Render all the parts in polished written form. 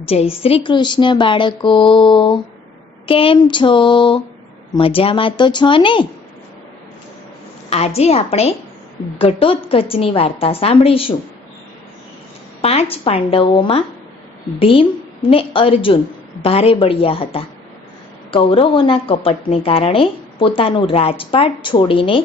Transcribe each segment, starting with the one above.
જય શ્રી કૃષ્ણ બાળકો, કેમ છો? મજામાં તો છો ને? આજે આપણે ઘટોત્કચની વાર્તા સાંભળીશું. 5 પાંડવોમાં ભીમ ને અર્જુન ભારે બળિયા હતા. કૌરવોના કપટને કારણે પોતાનું રાજપાટ છોડીને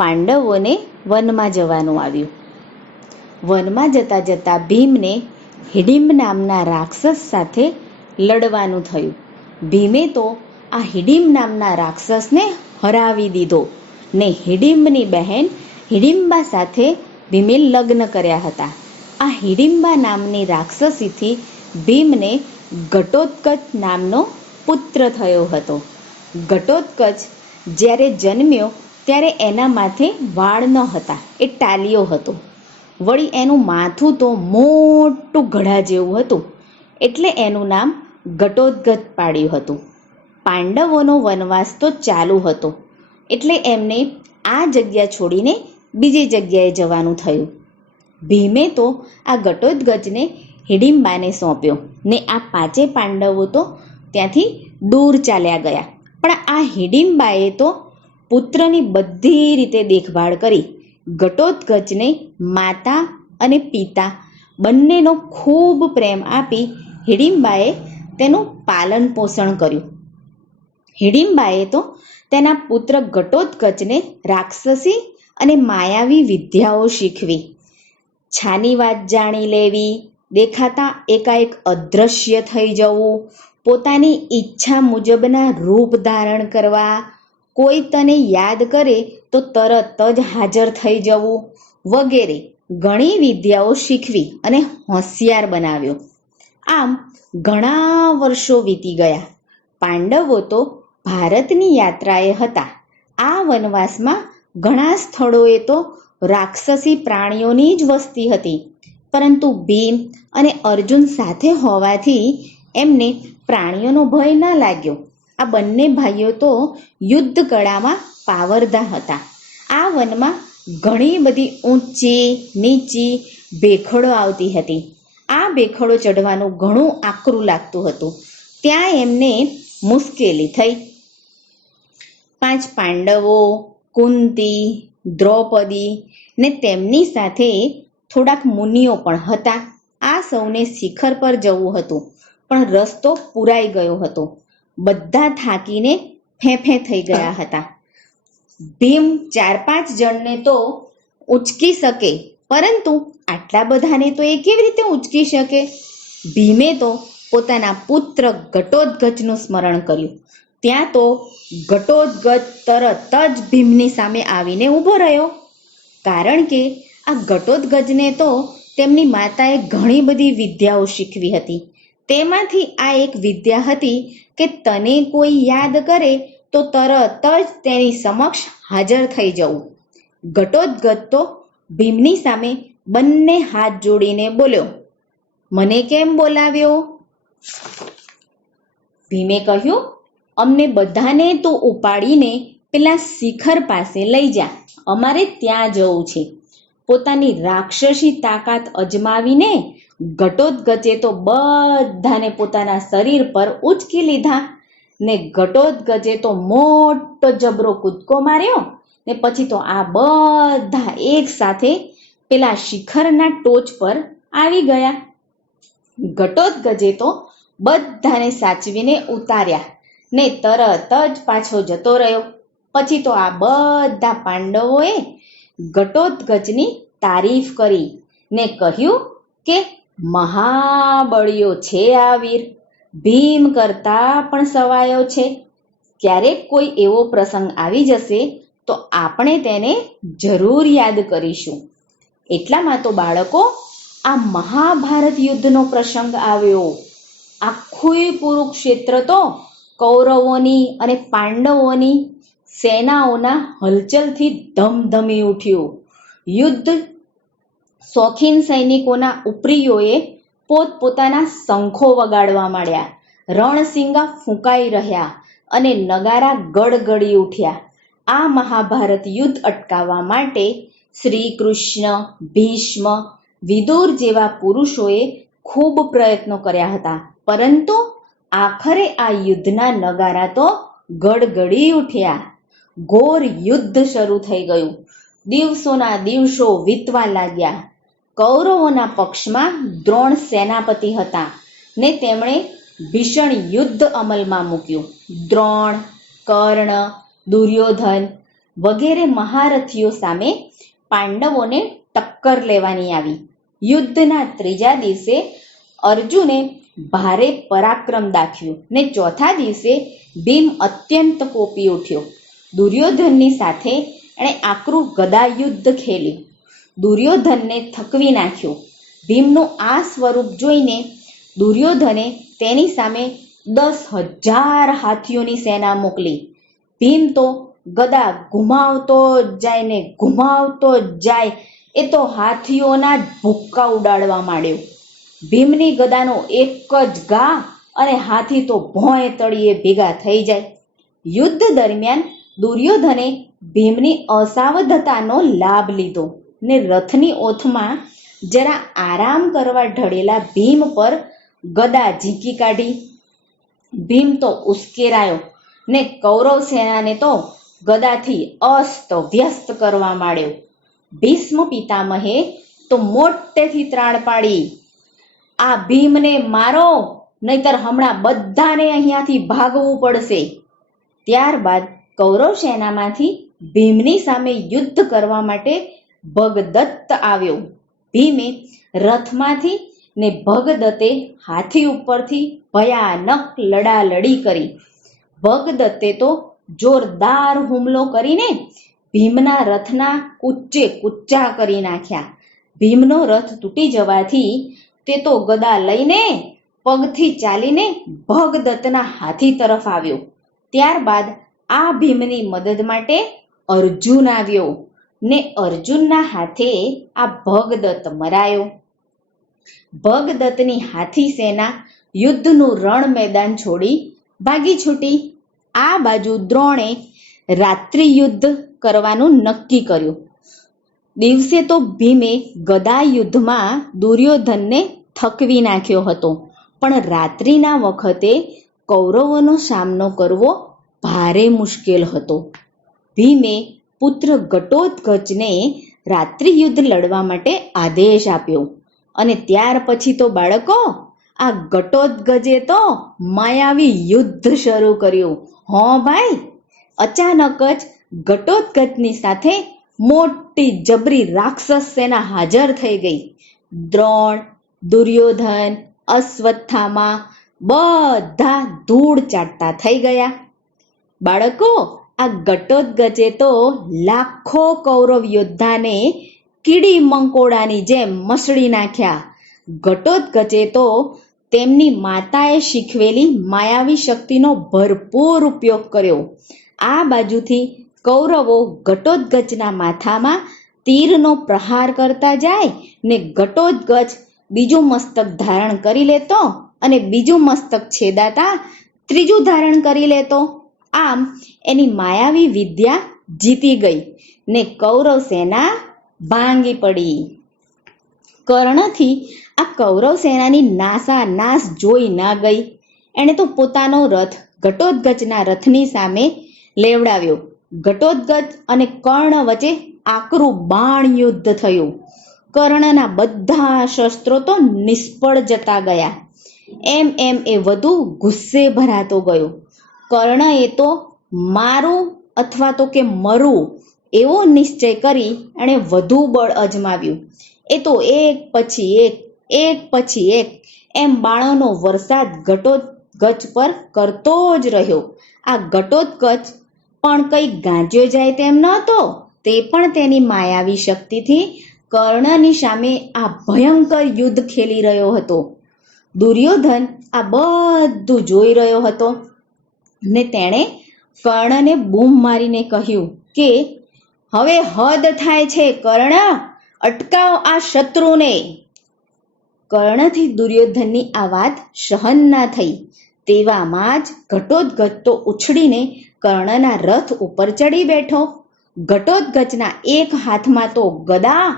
પાંડવોને વનમાં જવાનું આવ્યું. વનમાં જતા જતા ભીમને હિડિંબ નામના રાક્ષસ સાથે લડવાનું થયું. ભીમે તો આ હિડિંબ નામના રાક્ષસને હરાવી દીધો ને હિડિંબની બહેન હિડિંબા સાથે ભીમે લગ્ન કર્યા હતા. આ હિડિંબા નામની રાક્ષસીથી ભીમને ઘટોત્કચ નામનો પુત્ર થયો હતો. ઘટોત્કચ જ્યારે જન્મ્યો ત્યારે એના માથે વાળ ન હતા, એ ટાલિયો હતો. વળી એનું માથું તો મોટું ઘડા જેવું હતું, એટલે એનું નામ ઘટોત્કચ પાડ્યું હતું. પાંડવોનો વનવાસ તો ચાલુ હતો, એટલે એમને આ જગ્યા છોડીને બીજી જગ્યાએ જવાનું થયું. ભીમે તો આ ઘટોત્કચને હિડિંબાને સોંપ્યો ને આ 5 પાંડવો તો ત્યાંથી દૂર ચાલ્યા ગયા. પણ આ હિડિંબાએ તો પુત્રની બધી રીતે દેખભાળ કરી. ઘટોત્કચને માતા અને પિતા બંનેનો ખૂબ પ્રેમ આપી હિડિંબાએ તેનું પાલન પોષણ કર્યું. હિડિંબાએ તો તેના પુત્ર ઘટોત્કચને રાક્ષસી અને માયાવી વિદ્યાઓ શીખવી. છાની વાત જાણી લેવી, દેખાતા એકાએક અદૃશ્ય થઈ જવું, પોતાની ઈચ્છા મુજબના રૂપ ધારણ કરવા, કોઈ તને યાદ કરે તો તરત જ હાજર થઈ જવું વગેરે ઘણી વિદ્યાઓ શીખવી અને હોશિયાર બનાવ્યો. આમ ઘણા વર્ષો વીતી ગયા. પાંડવો તો ભારતની યાત્રાએ હતા. આ વનવાસમાં ઘણા સ્થળોએ તો રાક્ષસી પ્રાણીઓની જ વસ્તી હતી, પરંતુ ભીમ અને અર્જુન સાથે હોવાથી એમને પ્રાણીઓનો ભય ન લાગ્યો. આ બંને ભાઈઓ તો યુદ્ધ કળામાં પાવરદા હતા. આ વનમાં ઘણી બધી ઊંચી નીચી ભેખડો આવતી હતી. આ ભેખડો ચઢવાનું ઘણું આકરું લાગતું હતું. ત્યાં એમને મુશ્કેલી થઈ. 5 પાંડવો, કુંતી, દ્રૌપદી ને તેમની સાથે થોડાક મુનિઓ પણ હતા. આ સૌને શિખર પર જવું હતું, પણ રસ્તો પૂરાઈ ગયો હતો. બધા થાકીને ફેંફે થઈ ગયા હતા. ભીમ 4-5 જણને તો ઉંચકી શકે, પરંતુ આટલા બધાને તો એ કેવી રીતે ઉંચકી શકે? ભીમે તો પોતાના પુત્ર ઘટોત્કચનું સ્મરણ કર્યું. ત્યાં તો ઘટોત્કચ તરત જ ભીમની સામે આવીને ઊભો રહ્યો. કારણ કે આ ઘટોત્કચને તો તેમની માતાએ ઘણી બધી વિદ્યાઓ શીખવી હતી. તેમાંથી આ એક વિદ્યા હતી કે તને કોઈ યાદ કરે તો તરત જ તેની સમક્ષ હાજર થઈ જવું. ઘટોત્કચ તો ભીમની સામે બંને હાથ જોડીને બોલ્યો, મને કેમ બોલાવ્યો? ભીમે કહ્યું, અમને બધાને તું ઉપાડીને પેલા શિખર પાસે લઈ જા, અમારે ત્યાં જવું છે. પોતાની રાક્ષસી તાકાત અજમાવીને ઘટોત્કચે તો બધાને પોતાના શરીર પર ઉંચકી લીધા ને ઘટોત્કચે તો મોટો જબરો કૂદકો માર્યો ને પછી તો આ બધા એક સાથે પેલા શિખરના ટોચ પર આવી ગયા. ઘટોત્કચે તો બધાને સાચવીને ઉતાર્યા ને તરત જ પાછો જતો રહ્યો. પછી તો આ બધા પાંડવોએ ઘટોત્કચની તારીફ કરી ને કહ્યું કે મહાબળિયો છે આ વીર, ભીમ કરતા પણ સવાયો છે. ક્યારેક કોઈ એવો પ્રસંગ આવી જશે તો આપણે તેને જરૂર યાદ કરીશું. એટલામાં તો બાળકો, આ મહાભારત યુદ્ધનો પ્રસંગ આવ્યો. આખું કુરુક્ષેત્ર તો કૌરવોની અને પાંડવોની સેનાઓના હલચલથી ધમધમી ઉઠ્યું. યુદ્ધ શોખીન સૈનિકોના ઉપરીઓએ પોતપોતાના શંખો વગાડવા માંડ્યા. રણસિંગા ફૂંકાઈ રહ્યા અને નગારા ગડગડી ઉઠ્યા. આ મહાભારત યુદ્ધ અટકાવવા માટે શ્રી કૃષ્ણ, ભીષ્મ, વિદુર જેવા પુરુષોએ ખૂબ પ્રયત્નો કર્યા હતા, પરંતુ આખરે આ યુદ્ધના નગારા તો ગડગડી ઉઠ્યા. ઘોર યુદ્ધ શરૂ થઈ ગયું. દિવસોના દિવસો વીતવા લાગ્યા. કૌરવોના પક્ષમાં દ્રોણ સેનાપતિ હતા ને તેમણે ભીષણ યુદ્ધ અમલમાં મૂક્યું. દ્રોણ, કર્ણ, દુર્યોધન વગેરે મહારથીઓ સામે પાંડવોને ટક્કર લેવાની આવી. યુદ્ધના ત્રીજા દિવસે અર્જુને ભારે પરાક્રમ દાખ્યું ને ચોથા દિવસે ભીમ અત્યંત કોપી ઉઠ્યો. દુર્યોધનની સાથે એણે આકરું ગદા યુદ્ધ ખેલ્યું. દુર્યોધનને થકવી નાખ્યો. ભીમનું આ સ્વરૂપ જોઈને દુર્યોધને તેની સામે 10,000 હાથીઓની સેના મોકલી. ભીમ તો ગદા ઘુમાવતો જ જાય ને ઘુમાવતો જ જાય. એ તો હાથીઓના જ ભૂક્કા ઉડાડવા માંડ્યો. ભીમની ગદાનો એક જ ઘા અને હાથી તો ભોંય તળીએ ભેગા થઈ જાય. યુદ્ધ દરમિયાન દુર્યોધને ભીમની અસાવધતાનો લાભ લીધો ને રથની ઓથમાં જરા આરામ કરવા ઢળેલા ભીમ પર ગદા ઝીંકી કાઢી. ભીમ તો ઉશ્કેરાયો ને કૌરવ સેનાને તો ગદાથી અસ્ત વ્યસ્ત કરવા માંડ્યો. ભીષ્મ પિતામહે તો મોટેથી ત્રાણ પાડી, આ ભીમને મારો, નહીતર હમણાં બધાને અહીંયાથી ભાગવું પડશે. ત્યારબાદ કૌરવ સેનામાંથી ભીમની સામે યુદ્ધ કરવા માટે ભગદત્ત આવ્યો. ભીમે રથમાંથી ને ભગદત્તે હાથી ઉપરથી ભયાનક લડાલડી કરી. ભગદત્તે તો જોરદાર હુમલો કરીને ભીમના રથના કૂચે કૂચા કરી નાખ્યા. ભીમનો રથ તૂટી જવાથી તે તો ગદા લઈને પગથી ચાલીને ભગદત્તના હાથી તરફ આવ્યો. ત્યારબાદ આ ભીમની મદદ માટે અર્જુન આવ્યો ને અર્જુનના હાથે આ ભગદત્ત મરાયો. ભગદત્તની હાથી સેના યુદ્ધનું રણ મેદાન છોડી ભાગી છૂટી. આ બાજુ દ્રોણે રાત્રિ યુદ્ધ કરવાનું નક્કી કર્યું. દિવસે તો ભીમે ગદા યુદ્ધમાં દુર્યોધનને થકવી નાખ્યો હતો, પણ રાત્રિના વખતે કૌરવોનો સામનો કરવો ભારે મુશ્કેલ હતો. ભીમે પુત્ર ઘટોત્કચને રાત્રિ યુદ્ધ લડવા માટે આદેશ આપ્યો અને ત્યાર પછી તો બાળકો આ ઘટોત્કચે તો માયાવી યુદ્ધ શરૂ કર્યું. હો ભાઈ, અચાનક જ ઘટોત્કચની સાથે મોટી જબરી રાક્ષસ સેના હાજર થઈ ગઈ. દ્રોણ, દુર્યોધન, અશ્વત્થામા બધા ધૂળ ચાટતા થઈ ગયા. બાળકો, આ ઘટોત્કચે તો લાખો કૌરવ યોદ્ધાને કીડી મંકોડાની જેમ મસળી નાખ્યા. ઘટોત્કચે તો તેમની માતાએ શીખવેલી માયાવી શક્તિનો ભરપૂર ઉપયોગ કર્યો. આ બાજુથી કૌરવો ઘટોત્કચના માથામાં તીરનો પ્રહાર કરતા જાય ને ઘટોત્કચ બીજું મસ્તક ધારણ કરી લેતો અને બીજું મસ્તક છેદાતા ત્રીજું ધારણ કરી લેતો. આમ એની માયાવી વિદ્યા જીતી ગઈ ને કૌરવ સેના ભાંગી પડી. કર્ણથી આ કૌરવ સેનાની નાસાનાસ જોઈ ના ગઈ. એણે તો પોતાનો રથ ઘટોત્કચના રથની સામે લેવડાવ્યો. ઘટોત્કચ અને કર્ણ વચ્ચે આકરું બાણ યુદ્ધ થયું. કર્ણના બધા શસ્ત્રો તો નિષ્ફળ જતા ગયા. એમ એમ એ વધુ ગુસ્સે ભરાતો ગયો. કર્ણએ તો મારું અથવા તો કે મરું એવો નિશ્ચય કરી એણે વધુ બળ અજમાવ્યું. એ તો એક પછી એક એમ બાણોનો વરસાદ ઘટોત્કચ પર કરતો જ રહ્યો. આ ઘટોત્કચ પણ કંઈ ગાંજ્યો જાય તેમ નહોતો. તે પણ તેની માયાવી શક્તિથી કર્ણની સામે આ ભયંકર યુદ્ધ ખેલી રહ્યો હતો. દુર્યોધન આ બધું જોઈ રહ્યો હતો ને તેણે કર્ણને બૂમ મારીને કહ્યું કે હવે હદ થાય છે કર્ણ, અટકાવ આ શત્રુને. કર્ણથી દુર્યોધનની આ વાત સહન ના થઈ. તેવામાં જ ઘટોત્કચ તો ઉછળીને કર્ણના રથ ઉપર ચડી બેઠો. ઘટોત્કચના એક હાથમાં તો ગદા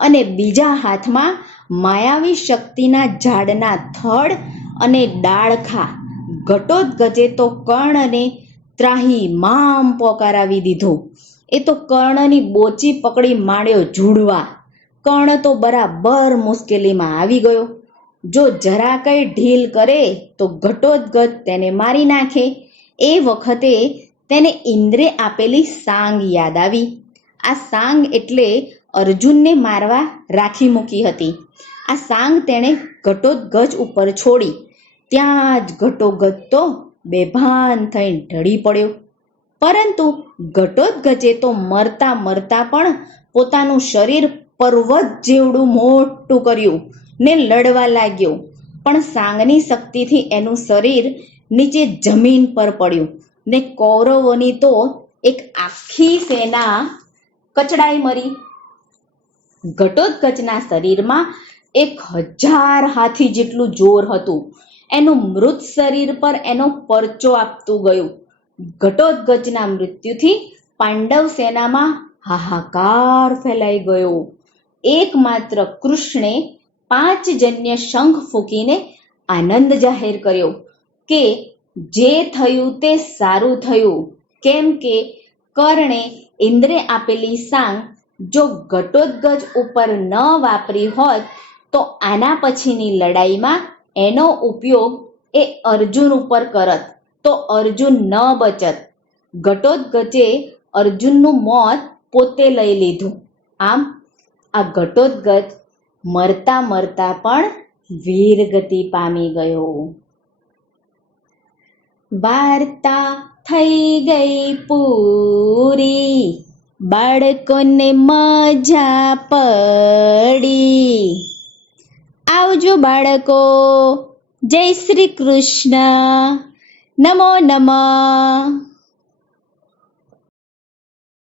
અને બીજા હાથમાં માયાવી શક્તિના ઝાડના થડ અને ડાળખા ઘટોત્કચે તો કર્ણને ત્રાહિમામ પોકારાવી દીધો. એ તો કર્ણની બોચી પકડી માંડ્યો ઝૂડવા. કર્ણ તો બરાબર મુશ્કેલીમાં આવી ગયો. જો જરા કંઈ ઢીલ કરે તો ઘટોત્કચ તેને મારી નાખે. એ વખતે તેને ઇન્દ્રે આપેલી સાંગ યાદ આવી. આ સાંગ એટલે અર્જુનને મારવા રાખી મૂકી હતી. આ સાંગ તેણે ઘટોત્કચ ઉપર છોડી. ત્યાં જ ઘટોત્કચ તો બેભાન થઈને ઢળી પડ્યો. પરંતુ ઘટોત્કચે તો મરતા મરતા પણ પોતાનું શરીર પર્વત જેવડું મોટું કર્યું ને લડવા લાગ્યો. પણ સાંગની શક્તિથી એનું શરીર નીચે જમીન પર પડ્યું ને કૌરવોની તો એક આખી સેના કચડાઈ મરી. ઘટોત્કચના શરીરમાં 1000 હાથી જેટલું જોર હતું. એનું મૃત શરીર પર એનો પરચો આપતું ગયું. ઘટોત્કચના મૃત્યુથી પાંડવ સેનામાં હાહાકાર ફેલાઈ ગયો. એકમાત્ર કૃષ્ણે 5 જન્ય શંખ ફૂંકીને આનંદ જાહેર કર્યો કે જે થયું તે સારું થયું, કેમ કે કર્ણે ઇન્દ્રે આપેલી સાંગ જો ઘટોત્કચ ઉપર ન વાપરી હોત તો આના પછીની લડાઈમાં એનો ઉપયોગ એ અર્જુન ઉપર કરત તો અર્જુન ન બચત. ઘટોત્કચે અર્જુનનું મોત પોતે લઈ લીધું. આમ આ ઘટોત્કચ મરતા મરતા પણ વીરગતિ પામી ગયો. વાર્તા થઈ ગઈ પૂરી, બાળકોને મજા પડી. આવજો બાળકો. જય શ્રી કૃષ્ણ. નમો નમઃ.